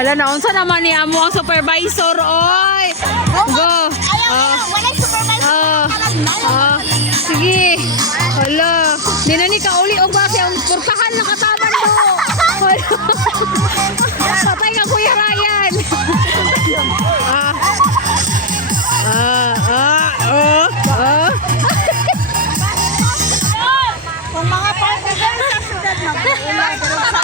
Ala na, unsa naman ni amo ang supervisor, oy. Go. Walang supervisor. Sige. Hala. Di na ni kauli og base ang portahan na kataban mo. Patay ka Kuya Ryan. Kung mga partner sa syudad, mag-iulay. Pero sa